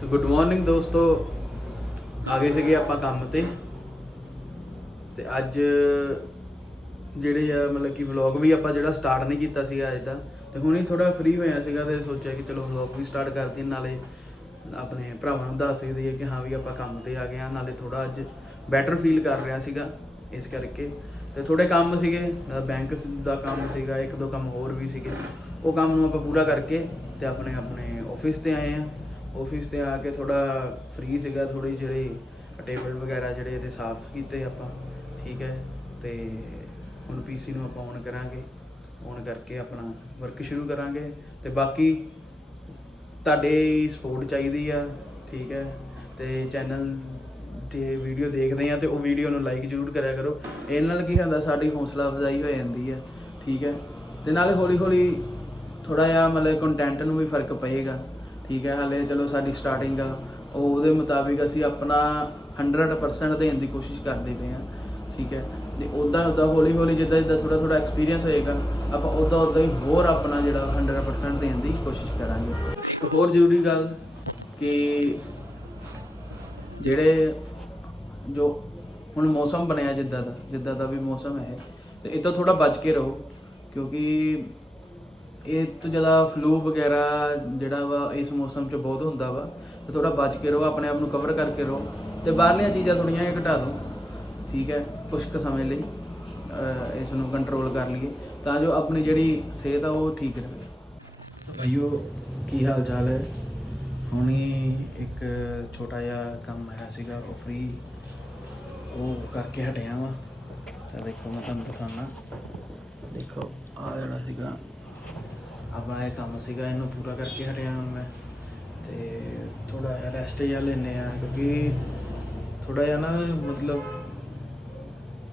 ਤੇ good morning ਦੋਸਤੋ। ਆ ਗਏ ਸੀਗੇ ਆਪਾਂ ਕੰਮ ਤੇ। ਤੇ ਅੱਜ ਜਿਹੜੇ ਆ, ਮਤਲਬ ਕਿ ਵਲੌਗ ਵੀ ਆਪਾਂ ਜਿਹੜਾ ਸਟਾਰਟ ਨਹੀਂ ਕੀਤਾ ਸੀਗਾ ਅੱਜ ਦਾ, ਤੇ ਹੁਣੀ ਥੋੜਾ ਫ੍ਰੀ ਹੋਇਆ ਸੀਗਾ ਤੇ ਸੋਚਿਆ ਕਿ ਚਲੋ ਵਲੌਗ ਵੀ ਸਟਾਰਟ ਕਰਦੇ ਨਾਲੇ ਆਪਣੇ ਭਰਾਵਾਂ ਨੂੰ ਦੱਸ ਸਕਦੇ ਆ ਕਿ ਹਾਂ ਵੀ ਆਪਾਂ ਕੰਮ ਤੇ ਆ ਗਏ ਆ ਨਾਲੇ ਥੋੜਾ ਅੱਜ ਬੈਟਰ ਫੀਲ ਕਰ ਰਿਹਾ ਸੀਗਾ, ਇਸ ਕਰਕੇ। ਤੇ ਥੋੜੇ ਕੰਮ ਸੀਗੇ ਬੈਂਕ ਦਾ ਕੰਮ ਸੀਗਾ, ਇੱਕ ਦੋ ਕੰਮ ਹੋਰ ਵੀ ਸੀਗੇ। ਉਹ ਕੰਮ ਨੂੰ ਆਪਾਂ ਪੂਰਾ ਕਰਕੇ ਤੇ ਆਪਣੇ ਆਪਣੇ ਆਫਿਸ ਤੇ ਆਏ ਆ ਆਫਿਸ ਤੇ ਆ ਕੇ ਥੋੜਾ ਫ੍ਰੀ ਸੀਗਾ ਥੋੜੀ ਜਿਹੜੇ ਟੇਬਲ ਵਗੈਰਾ ਜਿਹੜੇ ਇਹਦੇ ਸਾਫ਼ ਕੀਤੇ ਆਪਾਂ, ਠੀਕ ਹੈ, ਤੇ ਹੁਣ ਪੀਸੀ ਨੂੰ ਆਪਾਂ ਔਨ ਕਰਾਂਗੇ ਔਨ ਕਰਕੇ ਆਪਣਾ ਵਰਕ ਸ਼ੁਰੂ ਕਰਾਂਗੇ, ਤੇ ਬਾਕੀ ਤੁਹਾਡੇ ਸਪੋਰਟ ਚਾਹੀਦੀ ਆ, ਠੀਕ ਹੈ, ਤੇ ਚੈਨਲ ਤੇ ਵੀਡੀਓ ਦੇਖਦੇ ਆ ਤੇ ਉਹ ਵੀਡੀਓ ਨੂੰ ਲਾਈਕ ਜ਼ਰੂਰ ਕਰਿਆ ਕਰੋ ਇਹ ਨਾਲ ਕੀ ਹੁੰਦਾ, ਸਾਡੀ ਹੌਸਲਾ ਅਫਜ਼ਾਈ ਹੋ ਜਾਂਦੀ ਹੈ ਠੀਕ ਹੈ, ਤੇ ਨਾਲੇ ਹੌਲੀ ਹੌਲੀ ਥੋੜਾ ਜਿਹਾ ਮਤਲਬ ਕੰਟੈਂਟ ਨੂੰ ਵੀ ਫ਼ਰਕ ਪਏਗਾ ਠੀਕ ਹੈ ਹਾਲੇ ਚਲੋ ਸਾਡੀ ਸਟਾਰਟਿੰਗ ਆ, ਉਹ ਉਹਦੇ ਮੁਤਾਬਿਕ ਅਸੀਂ ਆਪਣਾ 100% ਦੇਣ ਦੀ ਕੋਸ਼ਿਸ਼ ਕਰਦੇ ਪਏ ਆ ਠੀਕ ਹੈ। ਤੇ ਉਦਾਂ ਉਦਾਂ ਹੌਲੀ ਹੌਲੀ ਜਿੱਦਾਂ ਜਿੱਦਾਂ ਥੋੜਾ ਥੋੜਾ ਐਕਸਪੀਰੀਅੰਸ ਹੋਏਗਾ, ਆਪਾਂ ਉਦਾਂ ਉਦਾਂ ਹੀ ਹੋਰ ਆਪਣਾ ਜਿਹੜਾ 100% ਦੇਣ ਦੀ ਕੋਸ਼ਿਸ਼ ਕਰਾਂਗੇ। ਇੱਕ ਹੋਰ ਜ਼ਰੂਰੀ ਗੱਲ ਕਿ ਜਿਹੜੇ ਜੋ ਹੁਣ ਮੌਸਮ ਬਣਿਆ ਜਿੱਦਾਂ ਦਾ ਜਿੱਦਾਂ ਦਾ ਵੀ ਮੌਸਮ ਹੈ, ਤੇ ਇਹ ਤੋਂ ਥੋੜਾ ਬਚ ਕੇ ਰਹੋ, ਕਿਉਂਕਿ ਇਹ ਤੋਂ ਜ਼ਿਆਦਾ ਫਲੂ ਵਗੈਰਾ ਜਿਹੜਾ ਵਾ ਇਸ ਮੌਸਮ 'ਚ ਬਹੁਤ ਹੁੰਦਾ ਵਾ ਤੇ ਥੋੜਾ ਬਚ ਕੇ ਰਹੋ ਆਪਣੇ ਆਪ ਨੂੰ ਕਵਰ ਕਰਕੇ ਰਹੋ ਤੇ ਬਾਹਰਲੀਆਂ ਚੀਜ਼ਾਂ ਥੋੜੀਆਂ ਜਿਹੀਆਂ ਘਟਾ ਦਿਓ ਠੀਕ ਹੈ ਕੁਝ ਕੁ ਸਮੇਂ ਲਈ ਇਸ ਨੂੰ ਕੰਟਰੋਲ ਕਰ ਲਈਏ ਤਾਂ ਜੋ ਆਪਣੀ ਜਿਹੜੀ ਸਿਹਤ ਆ ਉਹ ਠੀਕ ਰਹੇ। ਭਾਈਓ ਕੀ ਹਾਲ ਚਾਲ ਹੈ? ਹੁਣੀ ਇੱਕ ਛੋਟਾ ਜਿਹਾ ਕੰਮ ਆਇਆ ਸੀਗਾ ਉਹ ਫ੍ਰੀ ਉਹ ਕਰਕੇ ਹਟਿਆ ਵਾਂ ਤਾਂ ਦੇਖੋ ਮੈਂ ਤੁਹਾਨੂੰ ਦਿਖਾਉਣਾ। ਦੇਖੋ ਆ ਜਿਹੜਾ ਸੀਗਾ ਆਪਣਾ ਇਹ ਕੰਮ ਸੀਗਾ, ਇਹਨੂੰ ਪੂਰਾ ਕਰਕੇ ਹਟਿਆ ਹੁਣ ਮੈਂ। ਤੇ ਥੋੜਾ ਜਿਹਾ ਰੈਸਟ ਜਿਹਾ ਲੈਨੇ ਆ ਕਿਉਂਕਿ ਥੋੜਾ ਜਿਹਾ ਨਾ ਮਤਲਬ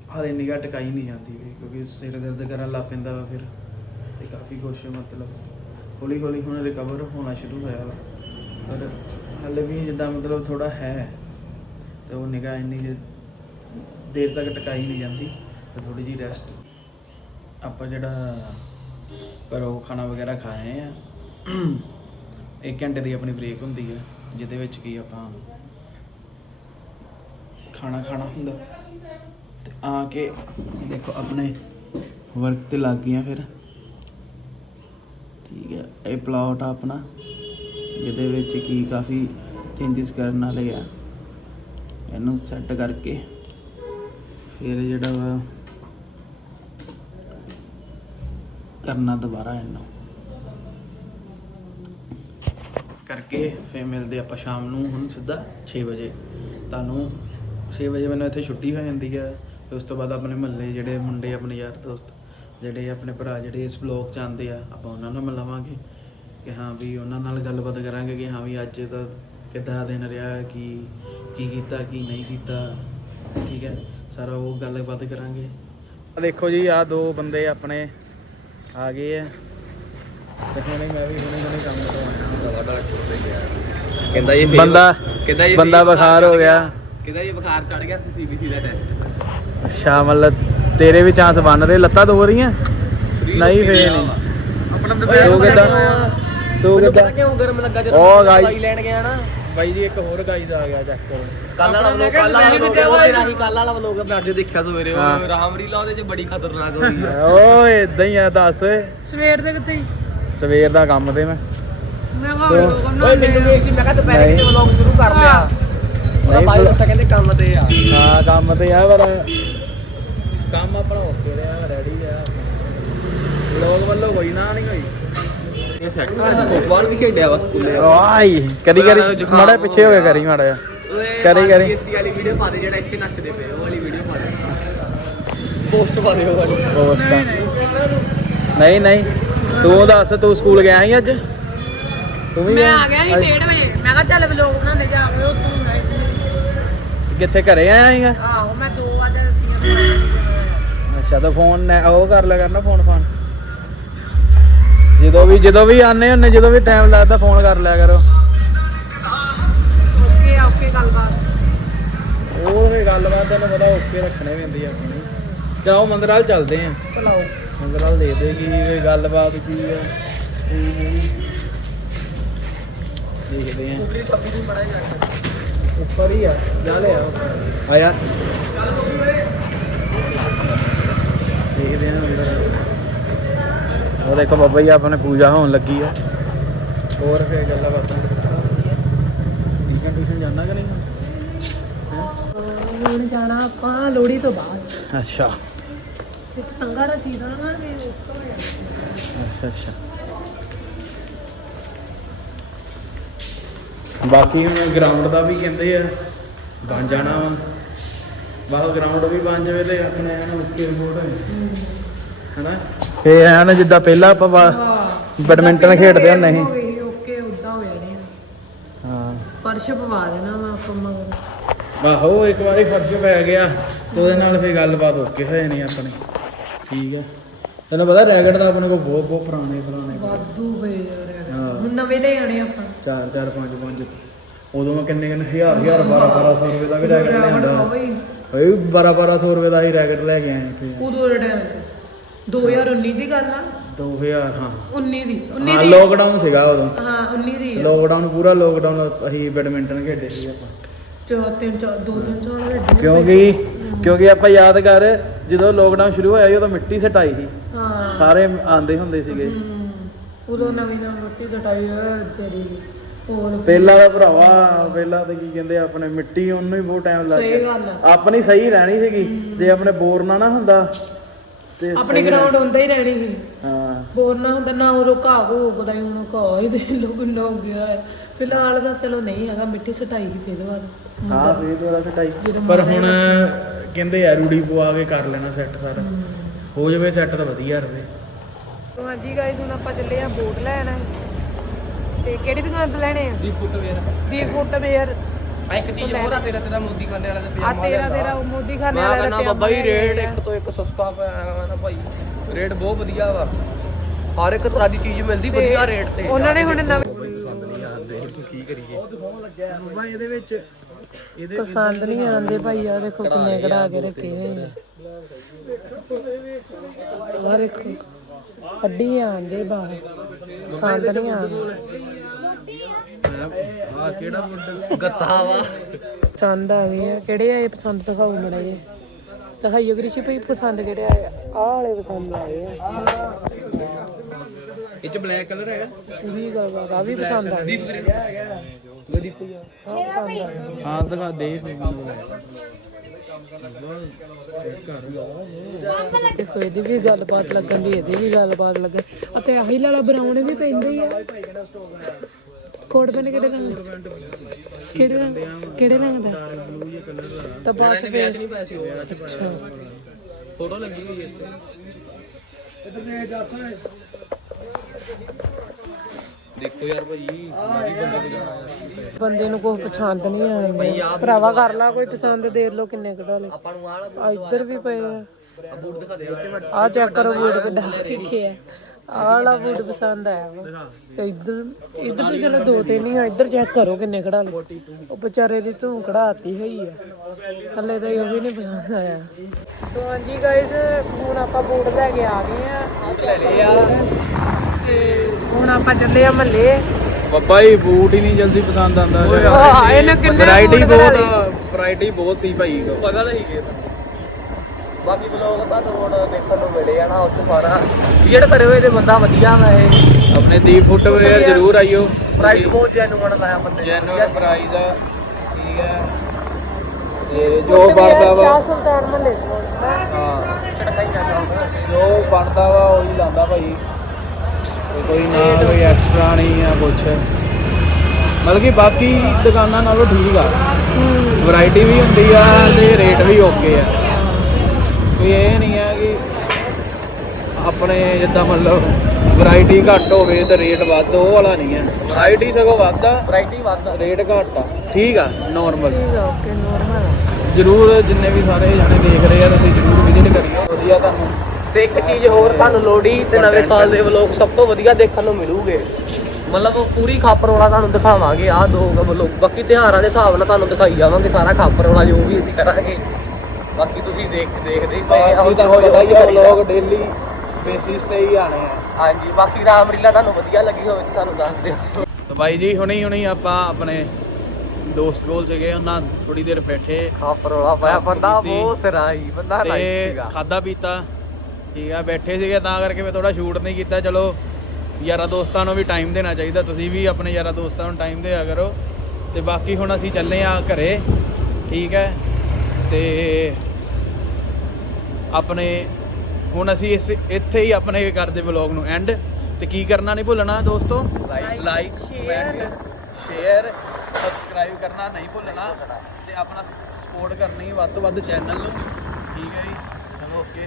ਹਾਲੇ ਨਿਗਾਹ ਟਿਕਾਈ ਨਹੀਂ ਜਾਂਦੀ ਵੀ, ਕਿਉਂਕਿ ਸਿਰ ਦਰਦ ਕਰਨ ਲੱਗ ਪੈਂਦਾ ਵਾ ਫਿਰ। ਤੇ ਕਾਫੀ ਕੁਛ ਮਤਲਬ ਹੌਲੀ ਹੌਲੀ ਹੁਣ ਰਿਕਵਰ ਹੋਣਾ ਸ਼ੁਰੂ ਹੋਇਆ ਵਾ। ਪਰ ਹਾਲੇ ਵੀ ਜਿੱਦਾਂ ਮਤਲਬ ਥੋੜਾ ਹੈ, ਤੇ ਉਹ ਨਿਗਾਹ ਇੰਨੀ ਦੇਰ ਤੱਕ ਟਿਕਾਈ ਨਹੀਂ ਜਾਂਦੀ, ਤੇ ਥੋੜੀ ਜੀ ਰੈਸਟ ਆਪਾਂ ਜਿਹੜਾ ਪਰ ਉਹ ਖਾਣਾ ਵਗੈਰਾ ਖਾਏ ਆ। ਇੱਕ ਘੰਟੇ ਦੀ ਆਪਣੀ ਬ੍ਰੇਕ ਹੁੰਦੀ ਹੈ ਜਿਹਦੇ ਵਿੱਚ ਕੀ ਆਪਾਂ ਖਾਣਾ ਖਾਣਾ ਹੁੰਦਾ। ਤੇ ਆ ਕੇ ਦੇਖੋ ਆਪਣੇ ਵਰਕ ਤੇ ਲੱਗ ਗਈਆਂ ਫਿਰ। ਠੀਕ ਹੈ ਇਹ ਪਲਾਟ ਆ ਆਪਣਾ, ਜਿਹਦੇ ਵਿੱਚ ਕੀ ਕਾਫੀ ਚੇਂਜਸ ਕਰਨ ਵਾਲੇ ਆ। ਇਹਨੂੰ ਸੈੱਟ ਕਰਕੇ ਫਿਰ ਜਿਹੜਾ ਵਾ ਕਰਨਾ ਦੁਬਾਰਾ ਇਹਨੂੰ। ਕਰਕੇ ਫਿਰ ਮਿਲਦੇ ਆਪਾਂ ਸ਼ਾਮ ਨੂੰ, ਹੁਣ ਸਿੱਧਾ 6 ਵਜੇ। ਤੁਹਾਨੂੰ 6 ਵਜੇ ਮੈਨੂੰ ਇੱਥੇ ਛੁੱਟੀ ਹੋ ਜਾਂਦੀ ਆ। ਤੇ ਉਸ ਤੋਂ ਬਾਅਦ ਆਪਣੇ ਮਹੱਲੇ ਜਿਹੜੇ ਮੁੰਡੇ, ਆਪਣੇ ਯਾਰ ਦੋਸਤ, ਜਿਹੜੇ ਆਪਣੇ ਭਰਾ ਜਿਹੜੇ ਇਸ ਬਲੌਗ ਚ ਆਉਂਦੇ ਆ, ਆਪਾਂ ਉਹਨਾਂ ਨਾਲ ਮਿਲਾਵਾਂਗੇ। ਕਿ ਹਾਂ ਵੀ ਉਹਨਾਂ ਨਾਲ ਗੱਲਬਾਤ ਕਰਾਂਗੇ ਕਿ ਹਾਂ ਵੀ ਅੱਜ ਤਾਂ ਕਿੱਦਾਂ ਦਿਨ ਰਿਹਾ, ਕੀ ਕੀ ਕੀਤਾ, ਕੀ ਨਹੀਂ ਕੀਤਾ। ਠੀਕ ਹੈ, ਸਾਰਾ ਉਹ ਗੱਲਬਾਤ ਕਰਾਂਗੇ। ਆ ਦੇਖੋ ਜੀ ਆ ਦੋ ਬੰਦੇ ਆਪਣੇ ਆ ਗਏ ਆ। ਤੇ ਹੁਣੇ ਮੈਂ ਵੀ ਹੁਣੇ ਹੁਣੇ ਕੰਮ ਤੋਂ ਆਇਆ ਕਹਿੰਦਾ ਇਹ ਬੰਦਾ ਕਹਿੰਦਾ ਇਹ ਬੰਦਾ ਬੁਖਾਰ ਹੋ ਗਿਆ। ਕਹਿੰਦਾ ਇਹ ਬੁਖਾਰ ਚੜ ਗਿਆ ਸੀ ਸੀਬੀਸੀ ਦਾ ਟੈਸਟ ਅੱਛਾ ਮਤਲਬ ਤੇਰੇ ਵੀ ਚਾਂਸ ਬਣ ਰਹੇ ਲੱਤਾਂ ਦੋ ਰਹੀਆਂ? ਨਹੀਂ ਫੇਰ ਨਹੀਂ। ਆਪਣਾ ਤੂੰ ਕਿੱਦਾਂ ਤੂੰ ਕਿੱਦਾਂ? ਕਿਉਂ ਗਰਮ ਲੱਗਾ ਉਹ guys- ਦਵਾਈ ਲੈਣ ਗਿਆ ਨਾ। ਬਾਈ ਜੀ ਇੱਕ ਹੋਰ ਗਾਈਜ਼ ਆ ਗਿਆ ਚੈੱਕ ਕਰੋ। ਕੱਲ ਵਾਲਾ ਵਲੋਗ ਕੱਲ ਵਾਲਾ ਵਲੋਗ ਤੇਰਾ ਹੀ ਕੱਲ ਵਾਲਾ ਵਲੋਗ ਮੈਂ ਅੱਜ ਦੇਖਿਆ ਸਵੇਰੇ ਹਾਂ। ਉਹ ਰਾਮਰੀਲਾ ਉਹਦੇ ਚ ਬੜੀ ਖਤਰਨਾਕ ਹੋ ਰਹੀ ਹੈ ਓਏ ਇਦਾਂ ਹੀ ਆ ਦੱਸ ਸਵੇਰ ਦੇ ਕਿਤੇ ਸਵੇਰ ਦਾ ਕੰਮ ਤੇ ਮੈਂ। ਮੈਂ? ਲੋਕ ਓਏ ਮੈਨੂੰ ਵੀ ਸੀ ਮੈਂ ਕਿਹਾ ਦੁਪਹਿਰੇ। ਕਿਤੇ ਵਲੋਗ ਸ਼ੁਰੂ ਕਰ ਲਿਆ। ਉਹਦਾ ਨਹੀਂ, vlog- ਦੱਸਿਆ ਕਹਿੰਦੇ ਕੰਮ ਤੇ ਆ। ਹਾਂ ਕੰਮ ਤੇ ਆ ਪਰ ਕੰਮ ਆਪਣਾ ਓਕੇ ਰਿਹਾ ਰੈਡੀ ਆ। ਵੱਲੋਂ ਕੋਈ ਨਾ ਨਹੀਂ ਹੋਈ। ਇਹ ਸੈੱਟ ਅੱਜ ਫੁੱਟਬਾਲ ਵੀ ਖੇਡਿਆ ਵਾ ਸਕੂਲੇ। ਵਾਈ ਕਰੀ ਉਹਦਾ ਕਰੀ ਜ਼ੁਕਾਮ ਮਾੜਾ ਪਿੱਛੇ ਹੋ ਗਿਆ ਕਰੀ ਮਾੜਾ ਜਿਹਾ। ਓਏ ਕਰੀ, ਕਰੀ। ਕੀਤੀ ਵਾਲੀ ਵੀਡੀਓ ਪਾ ਦੇ ਜਿਹੜਾ ਇੱਥੇ ਨੱਚਦੇ ਪਏ ਉਹ ਵਾਲੀ ਵੀਡੀਓ ਪਾ ਦੇ। ਪੋਸਟ ਪਾ ਦੇ ਉਹ ਵਾਲੀ। ਪੋਸਟ ਨਹੀਂ ਨਹੀਂ। ਤੂੰ ਦੱਸ ਤੂੰ ਸਕੂਲ ਗਿਆ ਸੀ ਅੱਜ? ਤੂੰ ਵੀ ਮੈਂ ਗਿਆ? ਆ ਗਿਆ ਸੀ 1:30 ਵਜੇ। ਮੈਂ ਕਿਹਾ ਚੱਲ ਵਲੋਗ ਬਣਾਉਂਦੇ ਜਾ ਕੇ ਉਹ ਤੂੰ ਨਹੀਂ ਕਿੱਥੇ ਘਰੇ ਆਇਆ ਸੀਗਾ? ਆਹੋ ਮੈਂ ਦੋ ਵਜੇ ਦਿੱਤੀਆਂ ਅੱਛਾ ਤਾਂ ਫੋਨ ਨੇ ਉਹ ਕਰ ਲਿਆ ਕਰਨਾ ਫੋਨ ਫਾਨ ਜਦੋਂ ਵੀ ਜਦੋਂ ਵੀ ਆਨੇ ਹੁੰਨੇ ਜਦੋਂ ਵੀ ਟਾਈਮ ਲੱਗਦਾ ਫੋਨ ਕਰ ਲਿਆ ਕਰੋ। ਓਕੇ ਓਕੇ ਗੱਲਬਾਤ। ਉਹ ਫੇ ਗੱਲਬਾਤ ਤੈਨੂੰ ਪਤਾ ਓਕੇ ਰੱਖਣੇ ਪੈਂਦੀ ਆ ਆਪਣੀ। ਚਲੋ ਮੰਦਰ ਵੱਲ ਚੱਲਦੇ ਆਂ। ਚਲਾਓ। ਮੰਦਰ ਵੱਲ ਦੇਖਦੇ ਕੀ ਕੋਈ ਗੱਲਬਾਤ ਕੀ ਆ। ਦੇਖਦੇ ਆ। ਕੁਕਰੀ ਛੱਬੀ ਦੀ ਬੜਾ ਜਾਣਾ ਉੱਪਰ ਹੀ ਆ ਜਾ ਲੈ ਆ ਆਇਆ। ਦੇਖਦੇ ਆ ਅੰਦਰ। ਉਹ ਦੇਖੋ ਬਾਬਾ ਜੀ ਆਪਣੇ ਪੂਜਾ ਹੋਣ ਲੱਗੀ ਆ। ਹੋਰ ਫੇਰ ਗੱਲਾਂ ਬਾਤਾਂ ਟਿਊਸ਼ਨ ਟਿਊਸ਼ਨ ਜਾਂਦਾ ਕਿ ਨਹੀਂ? ਹੁਣ ਜਾਣਾ ਆਪਾਂ ਲੋੜੀ ਤੋਂ ਬਾਅਦ। ਅੱਛਾ। ਇੱਕ ਤੰਗਾ ਰਸੀਦ ਨਾ ਵੀ ਉਸ ਤੋਂ ਹੋ ਅੱਛਾ ਅੱਛਾ। ਬਾਕੀ ਹੁਣ ਗਰਾਊਂਡ ਦਾ ਵੀ ਕਹਿੰਦੇ ਆ ਬਣ ਜਾਣਾ ਵਾ। ਬਾਹਰ ਗਰਾਊਂਡ ਵੀ ਬਣ ਜਾਵੇ ਤੇ ਆਪਣੇ ਓਕੇ ਰਿਪੋਰਟ ਹੈਨਾ? ਇਹ ਐਨ ਜਿੱਦਾਂ ਪਹਿਲਾਂ ਆਪਾਂ ਬੈਡਮਿੰਟਨ ਖੇਡਦੇ ਹੁੰਦੇ ਸੀ। ਸੀ ਓਕੇ ਉਦਾਂ ਹੋ ਜਾਣੇ ਆ। ਹਾਂ। ਫਰਸ਼ ਪਵਾ ਦੇਣਾ ਵਾ ਆਪਾਂ ਮਗਰ। ਆਹੋ ਇੱਕ ਵਾਰੀ ਫਰਜ਼ ਪੈ ਗਿਆ ਤੇ ਉਹਦੇ ਨਾਲ ਫੇਰ ਗੱਲਬਾਤ ਓਕੇ ਹੋ ਜਾਣੀ ਆਪਣੀ। ਠੀਕ ਹੈ ਤੈਨੂੰ ਪਤਾ ਰੈਕਟ ਦਾ ਆਪਣੇ ਕੋਲ ਬਹੁਤ ਬਹੁਤ ਪੁਰਾਣੇ ਪੁਰਾਣੇ ਵਾਧੂ ਪਏ ਯਾਰ ਹਾਂ। ਹੁਣ ਨਵੇਂ ਲੈ ਆਣੇ ਆਪਾਂ। ਚਾਰ ਚਾਰ ਪੰਜ ਪੰਜ। ਉਦੋਂ ਮੈਂ ਕਿੰਨੇ ਕਿੰਨੇ ਹਜ਼ਾਰ ਹਜ਼ਾਰ 12 1200 ਰੁਪਏ ਦਾ ਵੀ ਰੈਕਟ ਲਿਆਂਦਾ ਬਈ। ਓਏ 12 1200 ਰੁਪਏ ਦਾ ਹੀ ਰੈਕਟ ਲੈ ਕੇ ਆਏ ਤੇ ਉਦੋਂ ਦੇ ਟਾਈਮ ਤੇ। 2019 ਦੀ ਗੱਲ ਆ। 2000 ਹਾਂ। 19 ਦੀ। 19 ਹਾਂ ਦੀ। ਲੋਕਡਾਊਨ ਸੀਗਾ ਉਦੋਂ। ਹਾਂ 19 ਦੀ। ਆ। ਲੋਕਡਾਊਨ ਪੂਰਾ ਲੋਕਡਾਊਨ ਅਸੀਂ ਬੈਡਮਿੰਟਨ ਖੇਡੇ ਸੀ ਆਪਾਂ। ਚੋ ਤਿੰਨ ਚੋ ਦੋ ਤਿੰਨ ਸਾਲ ਵੱਡੇ ਕਿਉਂਕਿ ਕਿਉਂਕਿ ਆਪਾਂ ਯਾਦ ਕਰ ਜਦੋਂ ਲੋਕਡਾਊਨ ਸ਼ੁਰੂ ਹੋਇਆ ਸੀ ਉਦੋਂ ਮਿੱਟੀ ਸਟਾਈ ਸੀ। ਹਾਂ। ਸਾਰੇ ਆਂਦੇ ਹੁੰਦੇ ਸੀਗੇ। ਹਮ, ਉਦੋਂ ਨਵੀਂ ਨਵੀਂ ਰੋਟੀ ਕਟਾਈ ਤੇਰੀ। ਹੋਰ ਪਹਿਲਾਂ ਦਾ ਭਰਾਵਾ ਪਹਿਲਾਂ ਤੇ ਕੀ ਕਹਿੰਦੇ ਆਪਣੇ ਮਿੱਟੀ ਉਹਨੂੰ ਹੀ ਬਹੁਤ ਟਾਈਮ ਲੱਗ ਸਹੀ ਗਿਆ। ਗੱਲ ਆ। ਆਪਣੀ ਸਹੀ ਰਹਿਣੀ ਸੀਗੀ। ਜੇ ਆਪਣੇ ਬੋਰ ਨਾ ਨਾ ਹੁੰਦਾ। ਤੇ ਆਪਣੇ ਗਰਾਊਂਡ ਹੁੰਦਾ ਹੀ ਰਹਿਣੀ ਸੀ। ਹਾਂ। ਬੋਰ ਨਾ ਹੁੰਦਾ ਨਾ ਉਹ ਘਾਹ ਘੂ ਉਗਦਾ ਹੀ ਹੁਣ ਘਾਹ ਹੀ ਦੇ ਲੋਕ ਨਾ ਹੋ ਗਿਆ ਹੈ। ਫਿਲਹਾਲ ਤਾਂ ਚਲੋ ਨਹੀਂ ਹੈਗਾ ਮਿੱਟੀ ਸਟਾਈ ਹੀ ਫੇਰ ਬਾਅਦ। ਹਾਂ ਫੇਰ ਦੁਬਾਰਾ ਸਟਾਈ। ਪਰ ਹੁਣ ਕਹਿੰਦੇ ਆ ਰੂੜੀ ਪਵਾ ਕੇ ਕਰ ਲੈਣਾ ਸੈੱਟ ਸਾਰਾ। ਹੋ। ਜਾਵੇ ਸੈੱਟ ਤਾਂ ਵਧੀਆ ਰਵੇ। ਹਾਂਜੀ ਗਾਇਸ ਹੁਣ ਆਪਾਂ ਚੱਲੇ ਆ ਬੋਟ ਲੈਣ। ਤੇ ਕਿਹੜੀ ਦੁਕਾਨ ਤੋਂ ਲੈਣੇ ਆ? ਦੀ ਫੁੱਟਵੇਅਰ ਦੀ ਫੁੱਟਵੇਅਰ ਆ ਇੱਕ ਚੀਜ਼ ਹੋਰ ਆ ਤੇਰਾ ਤੇਰਾ ਮੋਦੀ ਖਾਨੇ ਵਾਲਾ ਤੇ ਆ ਤੇਰਾ ਤੇਰਾ ਉਹ ਮੋਦੀ ਖਾਨੇ ਮੈਂ ਵਾਲਾ ਕਹਿੰਦਾ ਪਜਾਮਾ ਬਾਬਾ ਜੀ ਲੈ ਰੇਟ ਲਿਆ। ਇੱਕ ਤੋਂ ਇੱਕ ਸਸਤਾ ਪਿਆ ਨਾ ਭਾਈ। ਰੇਟ ਬਹੁਤ ਵਧੀਆ ਵਾ। ਹਰ ਇੱਕ ਤਰ੍ਹਾਂ ਦੀ ਚੀਜ਼ ਮਿਲਦੀ ਵਧੀਆ ਰੇਟ ਤੇ। ਉਹਨਾਂ ਨੇ ਹੁਣ ਨਵੇਂ ਕੀ ਕਰੀਏ? ਉਹ ਦਿਖਾਉਣ ਲੱਗਿਆ। ਬਾਬਾ ਇਹਦੇ ਵਿੱਚ ਇਹਦੇ ਪਸੰਦ ਨਹੀਂ ਆਉਂਦੇ ਭਾਈ ਆ ਦੇਖੋ ਕਿੰਨੇ ਕਢਾ ਕੇ ਰੱਖੇ ਹੋਏ ਆ। ਆ ਦੇਖੋ ਕੱਢੀ ਆਂਦੇ ਬਾਹਰ ਪਸੰਦ ਨਹੀਂ ਆਉਂਦੇ। ਆ ਕਿਹੜਾ ਮੁੰਡਾ? ਗੱਤਾ ਵਾ ਪਸੰਦ ਆ ਗਏ ਆ। ਕਿਹੜੇ ਆ ਇਹ ਪਸੰਦ ਦਿਖਾਓ ਮੜਾ ਜੀ ਦਿਖਾਈਓ ਗ੍ਰਿਸ਼ੀ ਭਾਈ ਪਸੰਦ ਕਿਹੜੇ ਆਏ ਆ? ਆਹ ਵਾਲੇ ਪਸੰਦ ਆਏ ਆ। ਇਹ ਚ ਬਲੈਕ ਕਲਰ ਹੈਗਾ। ਵੀ ਗੱਲ ਬਾਤ ਆ ਵੀ ਪਸੰਦ ਆ ਗਏ ਗੱਡੀ ਪਈ ਆ ਪਸੰਦ ਆ ਗਏ ਹਾਂ ਦਿਖਾ ਦੇ ਦੇਖੋ ਇਹਦੀ ਵੀ ਗੱਲਬਾਤ ਲੱਗਣ ਦੀ ਇਹਦੀ ਵੀ ਗੱਲਬਾਤ ਲੱਗਣ। ਅਤੇ ਆਹੀ ਲਾਲਾ ਬਰਾਉਨ ਵੀ ਪੈਂਦੇ ਹੀ ਆ। ਕੋਟ ਪੈਨ ਕਿਹੜੇ ਰੰਗ ਕਿਹੜੇ ਰੰਗ ਕਿਹੜੇ ਰੰਗ ਦਾ? ਦਾ ਤਾਂ ਬਾਅਦ ਚ ਵਿਆਹ ਫੇਰ ਚ ਨਹੀਂ ਪੈਸੇ ਉਹ ਫੋਟੋ ਲੱਗੀ ਹੋਈ ਹੈ ਦੇਖੋ ਯਾਰ ਭਾਈ ਮਾਰੀ ਬੰਦਾ ਨੂੰ ਕੋਈ ਪਸੰਦ ਨਹੀਂ ਆਉਂਦਾ। ਭਰਾਵਾ ਕਰ ਲਾ ਕੋਈ ਪਸੰਦ ਦੇਖ ਲਓ ਕਿੰਨੇ ਕਢਾ ਲਏ ਆਪਾਂ ਨੂੰ ਆਹ ਆ ਇੱਧਰ ਵੀ ਪਏ ਆ। ਆ ਬੂਟ ਦਿਖਾ ਦੇ ਆ ਚੈੱਕ ਕਰੋ ਬੂਟ ਕਿੱਡਾ ਰੱਖਿਆ ਆਹ ਵਾਲਾ ਬੂਟ ਪਸੰਦ ਆਇਆ ਵਾ। ਤੇ ਇੱਧਰ ਇੱਧਰ ਤੇ ਚਲੋ ਦੋ ਤਿੰਨ ਹੀ ਆ ਇੱਧਰ ਚੈੱਕ ਕਰੋ ਕਿੰਨੇ ਕਢਾ ਲਏ ਉਹ ਵਿਚਾਰੇ ਦੀ ਧੂੰ ਕਢਾਤੀ ਹੋਈ ਆ। ਹੱਲੇ ਤਾਂ ਉਹ ਵੀ ਨਹੀਂ ਪਸੰਦ ਆਇਆ। ਸੋ ਹਾਂਜੀ ਗਾਇਜ਼ ਹੁਣ ਆਪਾਂ ਬੂਟ ਲੈ ਕੇ ਆ ਗਏ ਆ। ਲੈ ਲਏ ਆ। ਤੇ ਹੁਣ ਆਪਾਂ ਚੱਲੇ ਆ ਮਹੱਲੇ। ਬੱਬਾ ਹੀ ਬੂਟ ਹੀ ਨਹੀਂ ਜਲਦੀ ਪਸੰਦ ਆਂਦਾ ਆਹ ਇਹਨਾਂ ਕਿੰਨੇ ਵੈਰਾਈਟੀ ਬਹੁਤ ਵੈਰਾਈਟੀ ਬਹੁਤ ਸੀ ਭਾਈ ਕੋ ਪਤਾ ਨਹੀਂ ਕਿ ਬਾਕੀ ਬਲੌਗ ਤੁਹਾਨੂੰ ਹੁਣ ਦੇਖਣ ਨੂੰ ਮਿਲੇ ਆ ਨਾ ਉਸ ਤੋਂ ਸਾਰਾ ਵੀਡ ਕਰੇ ਹੋਏ ਤੇ ਬੰਦਾ ਵਧੀਆ ਵਾ ਇਹ। ਆਪਣੇ ਦੀ ਫੁੱਟਵੇਅਰ ਜ਼ਰੂਰ ਆਇਓ। ਪ੍ਰਾਈਸ ਬਹੁਤ ਜੈਨੂਅਨ ਲਾਇਆ ਬੰਦੇ ਨੇ। ਜੈਨੂਅਲ ਪ੍ਰਾਈਸ ਆ। ਠੀਕ ਹੈ ਤੇ ਜੋ ਬਣਦਾ ਵਾ ਸ਼ਾਹ ਸੁਲਤਾਨ ਮਹੱਲੇ ਤੋਂ। ਹਾਂ। ਜੋ ਬਣਦਾ ਵਾ ਉਹੀ ਲਾਂਦਾ ਭਾਈ। ਕੋਈ ਨਾ ਕੋਈ ਐਕਸਟਰਾ ਨਹੀਂ ਆ ਕੁਛ। ਮਤਲਬ ਕਿ ਬਾਕੀ ਦੁਕਾਨਾਂ ਨਾਲੋਂ ਠੀਕ ਆ। ਵੈਰਾਈਟੀ ਵੀ ਹੁੰਦੀ ਆ ਤੇ ਰੇਟ ਵੀ ਓਕੇ ਆ। ਕੋਈ ਇਹ ਨਹੀਂ ਆ ਕਿ ਆਪਣੇ ਜਿੱਦਾਂ ਮਤਲਬ ਵੈਰਾਈਟੀ ਘੱਟ ਹੋਵੇ ਤੇ ਰੇਟ ਵੱਧ ਉਹ ਵਾਲਾ ਨਹੀਂ ਆ। ਵੈਰਾਈਟੀ ਸਗੋਂ ਵੱਧ ਆ। ਵੈਰਾਈਟੀ ਵੱਧ ਆ। ਰੇਟ ਘੱਟ ਆ। ਠੀਕ ਆ ਨਾਰਮਲ ਠੀਕ ਆ ਓਕੇ ਨੋਰਮਲ ਜਰੂਰ ਜਿੰਨੇ ਵੀ ਸਾਰੇ ਜਣੇ ਦੇਖ ਰਹੇ ਆ ਤੁਸੀਂ ਜਰੂਰ ਵਿਜ਼ਿਟ ਕਰਿਓ। ਵਧੀਆ ਤੁਹਾਨੂੰ ਤੇ ਇੱਕ ਚੀਜ਼ ਹੋਰ ਤੁਹਾਨੂੰ ਲੋੜੀ ਤੇ ਨਵੇਂ ਸਾਲ ਦੇ ਵਲੋਗ ਸਭ ਤੋਂ ਵਧੀਆ ਦੇਖਣ ਨੂੰ ਮਿਲੂਗੇ। ਮਤਲਬ ਪੂਰੀ ਖਾਪਰ ਵਾਲਾ ਤੁਹਾਨੂੰ ਦਿਖਾਵਾਂਗੇ ਆਹ ਦੋ ਵਲੋਗ ਬਾਕੀ ਤਿਉਹਾਰਾਂ ਦੇ ਹਿਸਾਬ ਨਾਲ ਤੁਹਾਨੂੰ ਦਿਖਾਈ ਜਾਵਾਂਗੇ ਸਾਰਾ ਖਾਪਰ ਵਾਲਾ ਜੋ ਵੀ ਅਸੀਂ ਕਰਾਂਗੇ। ਬਾਕੀ ਤੁਸੀਂ ਦੇਖ ਦੇਖਦੇ ਹੀ ਪਏ ਹੁਣ ਤੁਹਾਨੂੰ ਪਤਾ ਹੀ ਵਲੌਗ ਡੇਲੀ ਬੇਸਿਸ ਤੇ ਹੀ ਆਣੇ ਆ। ਹਾਂਜੀ ਬਾਕੀ ਰਾਮਲੀਲਾ ਤੁਹਾਨੂੰ ਵਧੀਆ ਲੱਗੀ ਹੋਵੇ ਤਾਂ ਸਾਨੂੰ ਦੱਸ ਦਿਓ। ਤਾਂ ਬਾਈ ਜੀ ਹੁਣੇ ਹੀ ਹੁਣੇ ਹੀ ਆਪਾਂ ਆਪਣੇ ਦੋਸਤ ਕੋਲ ਸੀਗੇ ਉਹਨਾਂ ਥੋੜੀ ਦੇਰ ਬੈਠੇ। ਖਾਪਰ ਵਾਲਾ ਪਾਇਆ ਬੰਦਾ। ਬਹੁਤ ਸਰਾਈ ਬੰਦਾ ਸੀਗਾ। ਖਾਦਾ ਪੀਤਾ। ਠੀਕ ਆ ਬੈਠੇ ਸੀਗੇ ਤਾਂ ਕਰਕੇ ਮੈਂ ਥੋੜਾ ਸ਼ੂਟ ਨਹੀਂ ਕੀਤਾ। ਚਲੋ ਯਾਰਾਂ ਦੋਸਤਾਂ ਨੂੰ ਵੀ ਟਾਈਮ ਦੇਣਾ ਚਾਹੀਦਾ। ਤੁਸੀਂ ਵੀ ਆਪਣੇ ਯਾਰਾਂ ਦੋਸਤਾਂ ਨੂੰ ਟਾਈਮ ਦਿਆ ਕਰੋ। ਤੇ ਬਾਕੀ ਹੁਣ ਅਸੀਂ ਚੱਲੇ ਆ ਘਰੇ ਠੀਕ ਹੈ ਤੇ ਆਪਣੇ ਹੁਣ ਅਸੀਂ ਇਸ ਇੱਥੇ ਹੀ ਆਪਣੇ ਕਰਦੇ ਵਲੌਗ ਨੂੰ ਐਂਡ ਤੇ ਕੀ ਕਰਨਾ ਨਹੀਂ ਭੁੱਲਣਾ ਦੋਸਤੋ? ਲਾਈਕ ਕਮੈਂਟ ਸ਼ੇਅਰ ਸਬਸਕ੍ਰਾਈਬ ਕਰਨਾ ਨਹੀਂ ਭੁੱਲਣਾ। ਤੇ ਆਪਣਾ ਸਪੋਰਟ ਕਰਨੀ ਵੱਧ ਤੋਂ ਵੱਧ ਚੈਨਲ ਨੂੰ। ਠੀਕ ਹੈ ਜੀ। ਚਲੋ ਓਕੇ